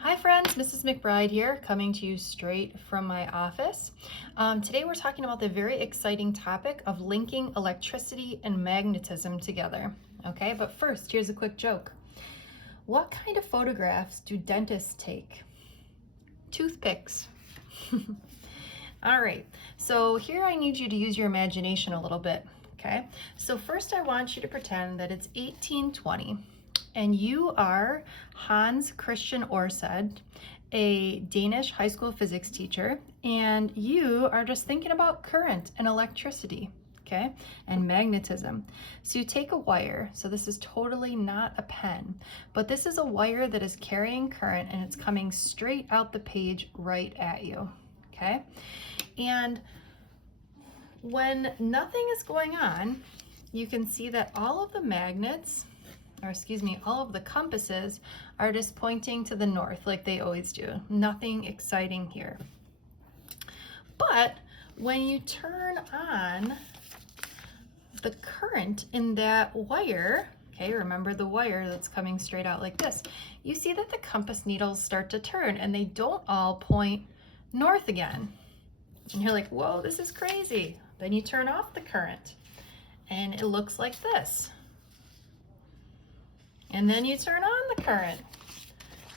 Hi friends, Mrs. McBride here, coming to you straight from my office. Today we're talking about the very exciting topic of linking electricity and magnetism together. Okay, but first, here's a quick joke. What kind of photographs do dentists take? Toothpicks. All right, so here I need you to use your imagination a little bit. Okay, so first I want you to pretend that it's 1820. And you are Hans Christian Orsted, a Danish high school physics teacher, and you are just thinking about current and electricity, okay, and magnetism. So you take a wire, so this is totally not a pen, but this is a wire that is carrying current and it's coming straight out the page right at you, okay? And when nothing is going on, you can see that all of the magnets, all of the compasses are just pointing to the north like they always do. Nothing exciting here. But when you turn on the current in that wire, okay, remember the wire that's coming straight out like this, you see that the compass needles start to turn and they don't all point north again. And you're like, whoa, this is crazy. Then you turn off the current and it looks like this. And then you turn on the current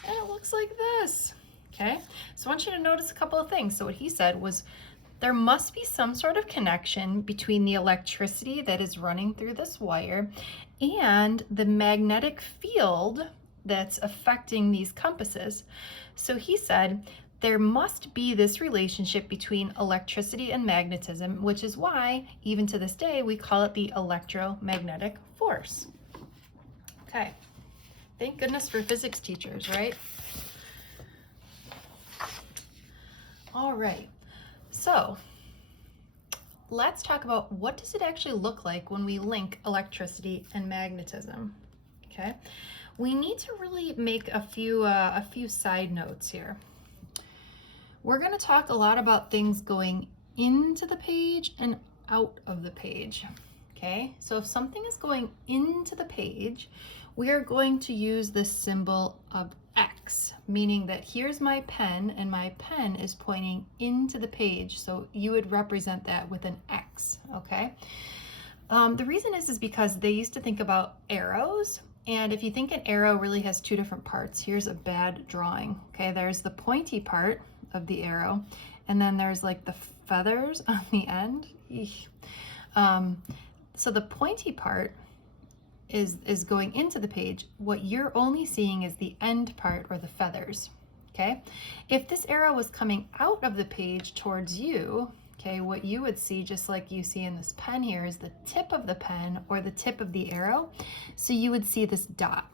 and it looks like this, okay? So I want you to notice a couple of things. So what he said was there must be some sort of connection between the electricity that is running through this wire and the magnetic field that's affecting these compasses. So he said there must be this relationship between electricity and magnetism, which is why even to this day we call it the electromagnetic force. Okay, thank goodness for physics teachers, right? All right, so let's talk about what does it actually look like when we link electricity and magnetism, okay? We need to really make a few side notes here. We're gonna talk a lot about things going into the page and out of the page. Okay, so if something is going into the page, we are going to use the symbol of X, meaning that here's my pen and my pen is pointing into the page. So you would represent that with an X, okay? The reason is because they used to think about arrows. And if you think an arrow really has two different parts, here's a bad drawing, okay? There's the pointy part of the arrow, and then there's like the feathers on the end. So the pointy part is going into the page. What you're only seeing is the end part or the feathers, okay? If this arrow was coming out of the page towards you, okay, what you would see, just like you see in this pen here, is the tip of the pen or the tip of the arrow. So you would see this dot.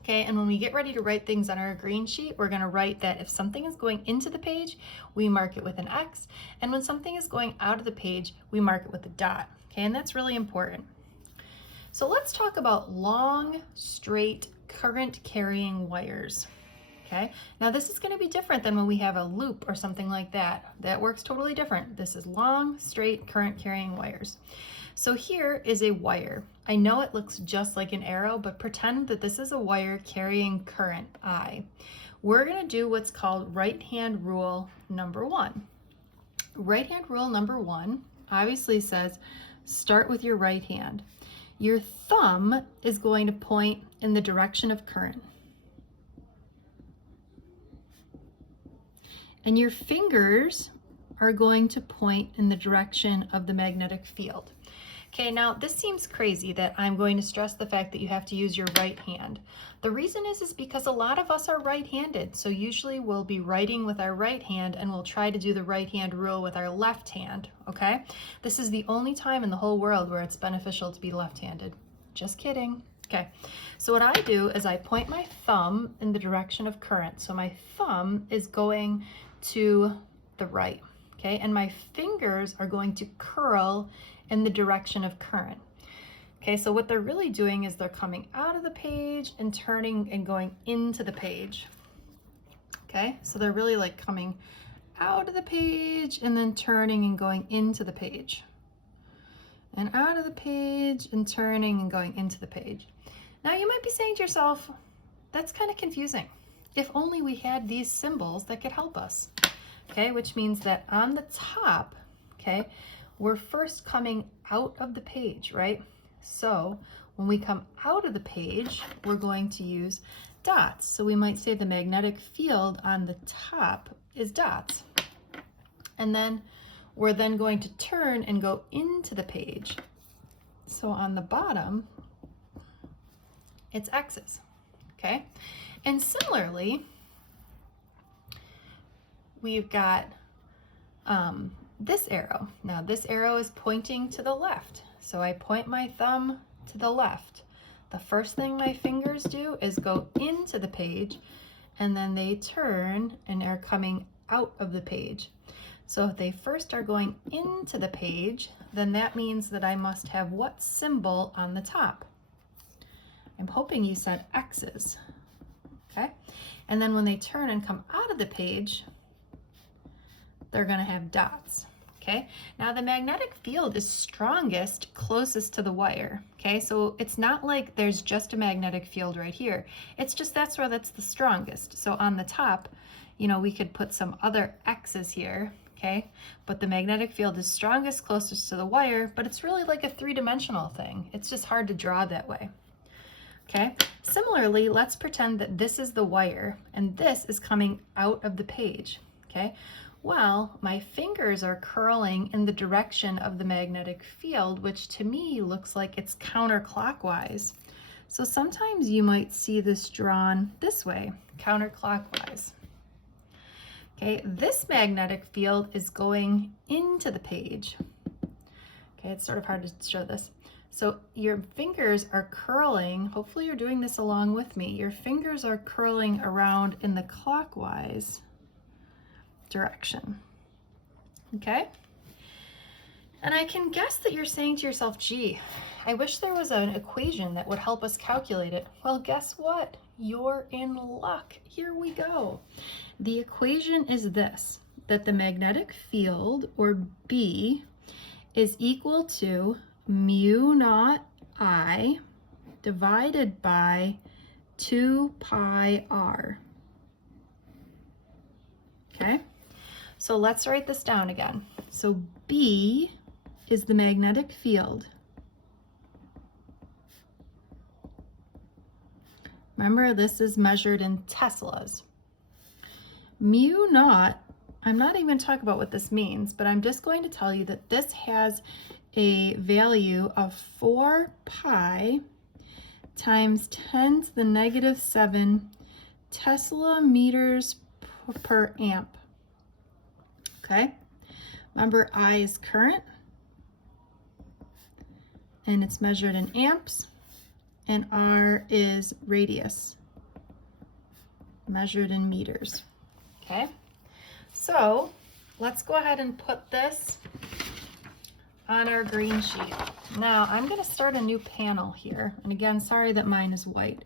Okay, and when we get ready to write things on our green sheet, we're gonna write that if something is going into the page, we mark it with an X, and when something is going out of the page, we mark it with a dot, okay, and that's really important. So let's talk about long, straight, current-carrying wires, okay? Now this is gonna be different than when we have a loop or something like that. That works totally different. This is long, straight, current-carrying wires. So here is a wire. I know it looks just like an arrow, but pretend that this is a wire carrying current I. We're gonna do what's called right-hand rule number one. Right-hand rule number one obviously says start with your right hand. Your thumb is going to point in the direction of current. And your fingers are going to point in the direction of the magnetic field. Okay, now this seems crazy that I'm going to stress the fact that you have to use your right hand. The reason is because a lot of us are right-handed, so usually we'll be writing with our right hand and we'll try to do the right-hand rule with our left hand, okay? This is the only time in the whole world where it's beneficial to be left-handed. Just kidding. Okay, so what I do is I point my thumb in the direction of current. So my thumb is going to the right, okay? And my fingers are going to curl in the direction of current. Okay, so what they're really doing is they're coming out of the page and turning and going into the page. Okay, so they're really like coming out of the page and then turning and going into the page. And out of the page and turning and going into the page. Now you might be saying to yourself, that's kind of confusing. If only we had these symbols that could help us. Okay, which means that on the top, okay, we're first coming out of the page, right? So when we come out of the page, we're going to use dots. So we might say the magnetic field on the top is dots. And then we're then going to turn and go into the page. So on the bottom, it's X's, okay? And similarly, we've got this arrow. Now this arrow is pointing to the left. So I point my thumb to the left. The first thing my fingers do is go into the page, and then they turn and are coming out of the page. So if they first are going into the page, then that means that I must have what symbol on the top? I'm hoping you said X's, okay? And then when they turn and come out of the page, they're gonna have dots, okay? Now the magnetic field is strongest closest to the wire, okay? So it's not like there's just a magnetic field right here. It's just that's where that's the strongest. So on the top, you know, we could put some other X's here, okay? But the magnetic field is strongest closest to the wire, but it's really like a three-dimensional thing. It's just hard to draw that way, okay? Similarly, let's pretend that this is the wire and this is coming out of the page, okay? Well, my fingers are curling in the direction of the magnetic field, which to me looks like it's counterclockwise. So sometimes you might see this drawn this way, counterclockwise. Okay, this magnetic field is going into the page. Okay, it's sort of hard to show this. So your fingers are curling, hopefully you're doing this along with me, your fingers are curling around in the clockwise direction, okay? And I can guess that you're saying to yourself, gee, I wish there was an equation that would help us calculate it. Well, guess what? You're in luck. Here we go. The equation is this, that the magnetic field, or B, is equal to mu naught I divided by 2 pi r. Okay? So let's write this down again. So B is the magnetic field. Remember, this is measured in Teslas. Mu naught, I'm not even going to talk about what this means, but I'm just going to tell you that this has a value of 4 pi times 10 to the negative 7 Tesla meters per amp. Okay, remember I is current and it's measured in amps, and R is radius, measured in meters. Okay, so let's go ahead and put this on our green sheet. Now I'm going to start a new panel here, and again, sorry that mine is white,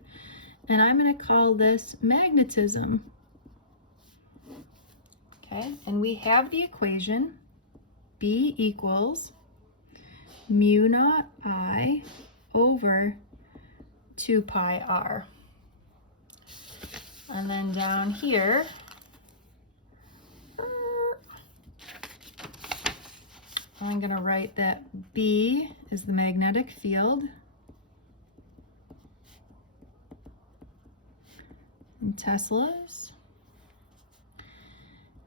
and I'm going to call this magnetism. Okay, and we have the equation B equals mu naught I over 2 pi r. And then down here, I'm going to write that B is the magnetic field in Teslas.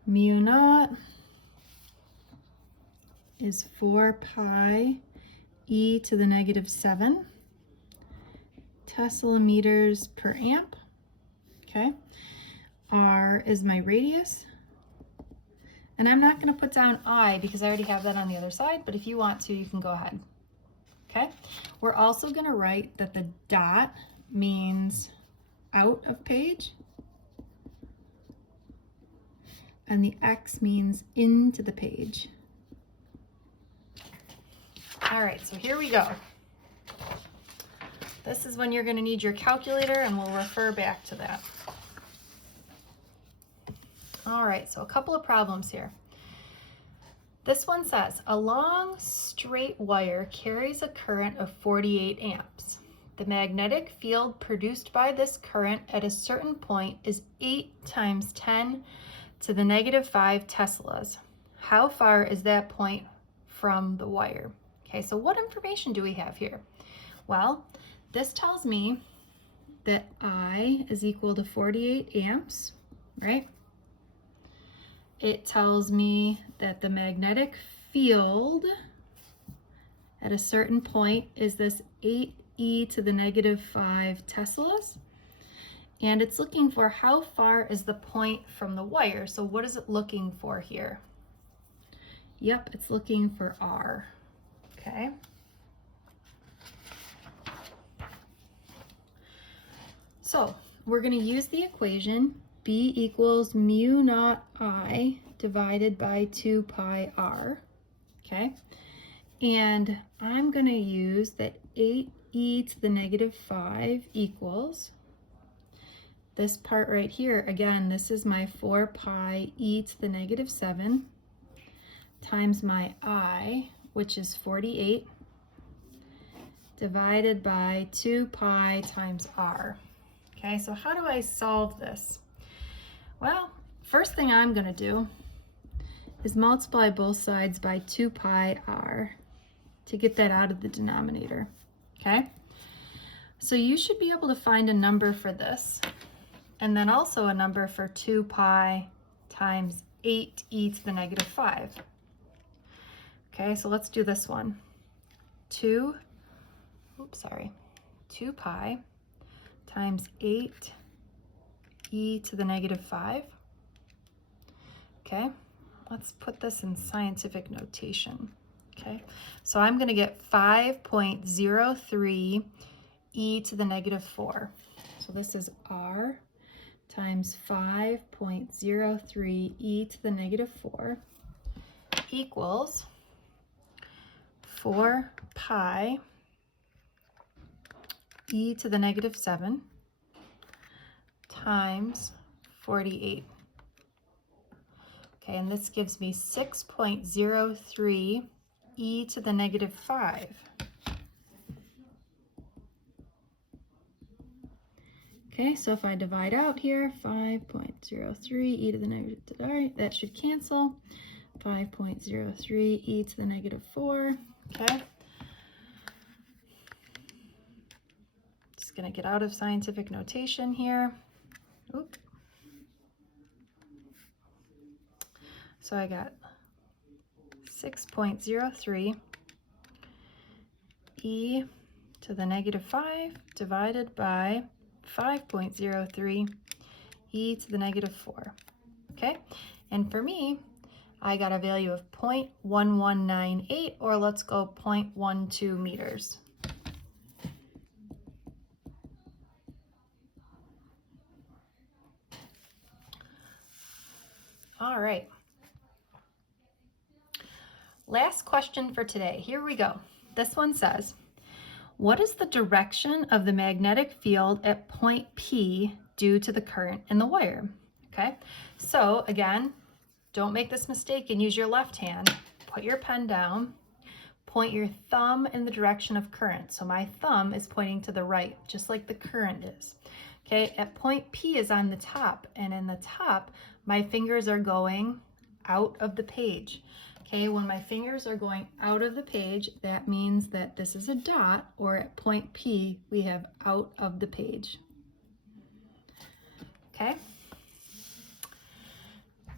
Mu naught is 4 pi e to the negative 7 Tesla meters per amp. Okay, R is my radius, and I'm not going to put down I because I already have that on the other side, but if you want to, you can go ahead. Okay, we're also going to write that the dot means out of page, and the X means into the page. All right, so here we go. This is when you're going to need your calculator, and we'll refer back to that. All right, so a couple of problems here. This one says, a long straight wire carries a current of 48 amps. The magnetic field produced by this current at a certain point is 8 times 10 to the negative 5 teslas. How far is that point from the wire? Okay, so what information do we have here? Well, this tells me that I is equal to 48 amps, right? It tells me that the magnetic field at a certain point is this 8e to the negative 5 teslas. And it's looking for how far is the point from the wire. So what is it looking for here? Yep, it's looking for R, okay? So we're gonna use the equation B equals mu naught I divided by 2 pi R, okay? And I'm gonna use that 8e to the negative 5 equals this part right here. Again, this is my 4 pi e to the negative 7 times my I, which is 48, divided by 2 pi times R. Okay, so how do I solve this? Well, first thing I'm gonna do is multiply both sides by 2 pi R to get that out of the denominator, okay? So you should be able to find a number for this, and then also a number for 2 pi times 8e to the negative 5. Okay, so let's do this one. 2 pi times 8e to the negative 5. Okay, let's put this in scientific notation. Okay, so I'm going to get 5.03 e to the negative 4. So this is R times 5.03 e to the negative 4 equals 4 pi e to the negative 7 times 48. Okay, and this gives me 6.03 e to the negative 5. Okay, so if I divide out here, 5.03 e to the negative, all right, that should cancel. 5.03 e to the negative 4, okay? Just gonna get out of scientific notation here. Oop. So I got 6.03 e to the negative 5 divided by 5.03 e to the negative 4, okay? And for me, I got a value of 0.1198, or let's go 0.12 meters. All right. Last question for today. Here we go. This one says, what is the direction of the magnetic field at point P due to the current in the wire? Okay, so again, don't make this mistake and use your left hand. Put your pen down, point your thumb in the direction of current. So my thumb is pointing to the right, just like the current is. Okay, at point P is on the top, and in the top, my fingers are going out of the page. Okay, when my fingers are going out of the page, that means that this is a dot, or at point P, we have out of the page. Okay.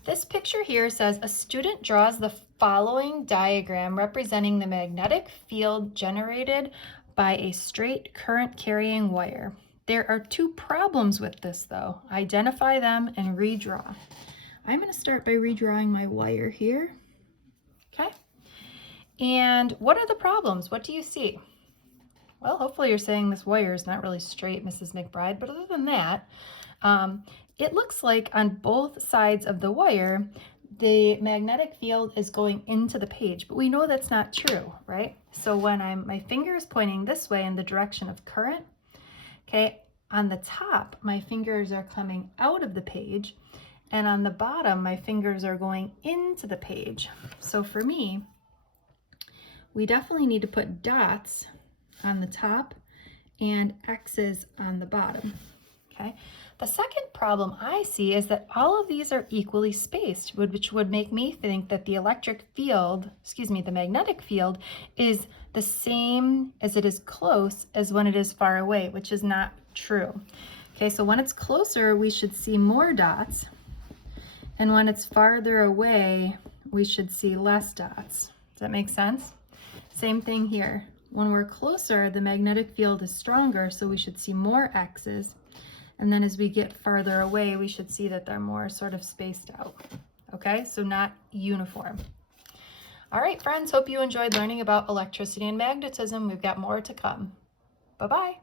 This picture here says a student draws the following diagram representing the magnetic field generated by a straight current carrying wire. There are two problems with this though. Identify them and redraw. I'm going to start by redrawing my wire here. Okay. And what are the problems? What do you see? Well, hopefully you're saying this wire is not really straight, Mrs. McBride, but other than that, it looks like on both sides of the wire, the magnetic field is going into the page, but we know that's not true, right? So when my finger is pointing this way in the direction of current, okay, on the top, my fingers are coming out of the page, and on the bottom, my fingers are going into the page. So for me, we definitely need to put dots on the top and X's on the bottom, okay? The second problem I see is that all of these are equally spaced, which would make me think that the the magnetic field is the same as it is close as when it is far away, which is not true. Okay, so when it's closer, we should see more dots, and when it's farther away, we should see less dots. Does that make sense? Same thing here. When we're closer, the magnetic field is stronger, so we should see more X's. And then as we get farther away, we should see that they're more sort of spaced out. Okay, so not uniform. All right, friends, hope you enjoyed learning about electricity and magnetism. We've got more to come. Bye-bye.